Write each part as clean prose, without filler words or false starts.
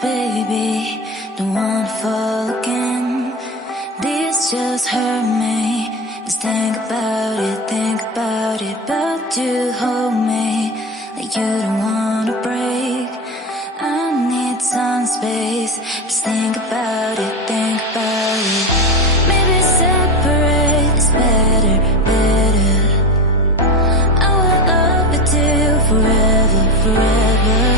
baby, don't wanna fall again. This just hurt me. Just think about it, but you hold me like you don't wanna break. I need some space. Just think about it, maybe separate is better, better. I will love you till forever, forever.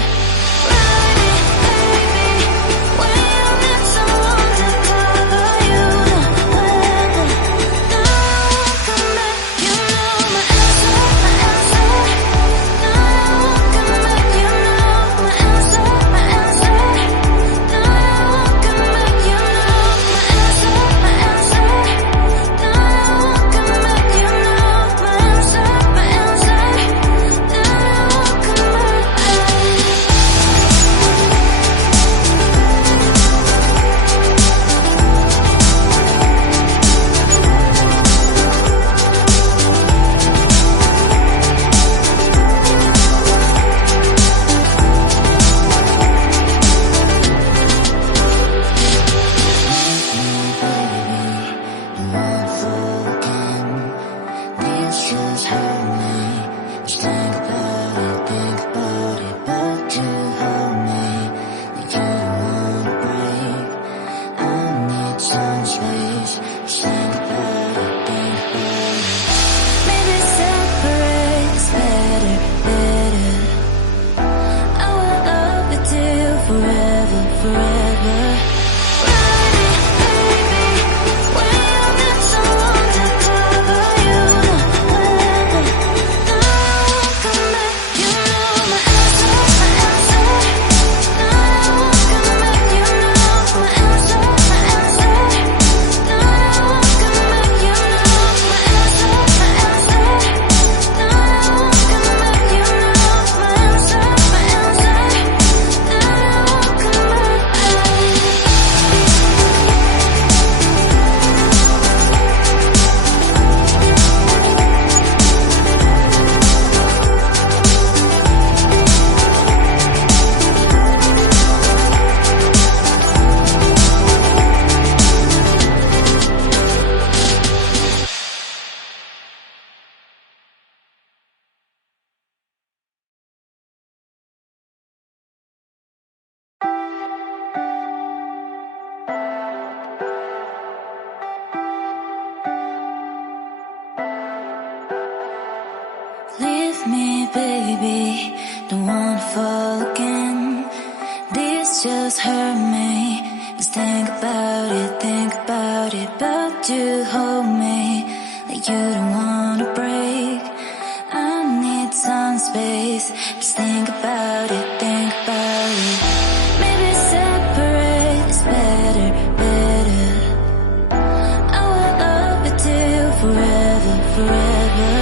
Leave me, baby, don't wanna fall again. This just hurt me. Just think about it, but you hold me like you don't wanna break. I need some space. Just think about it, maybe separate is better, better. I will love you till forever, forever.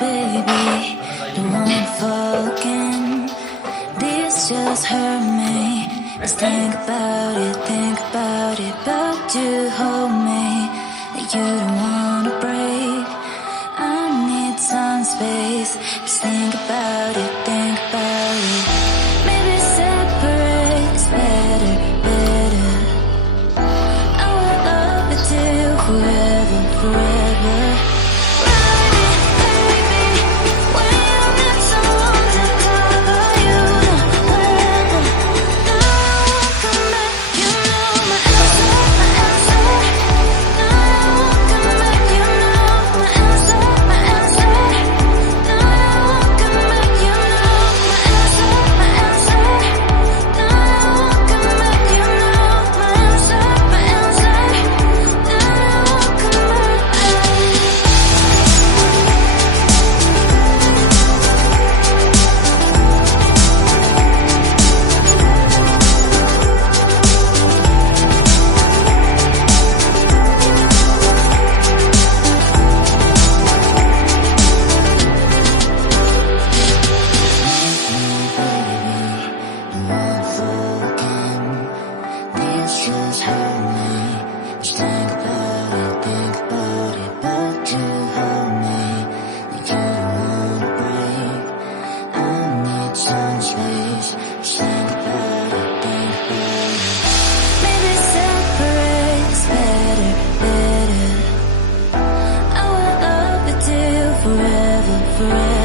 baby, don't wanna fall again. This just hurt me. Just think about it, but you hold me. That you don't wanna break. I need some space. Just think about it, maybe separate is better, better. I will love you till forever, forever. Just hurt me. Just think about it, but you hold me. That you don't wanna break. I need some space. Just think about it, maybe separate is better, better. I will love you till forever, forever.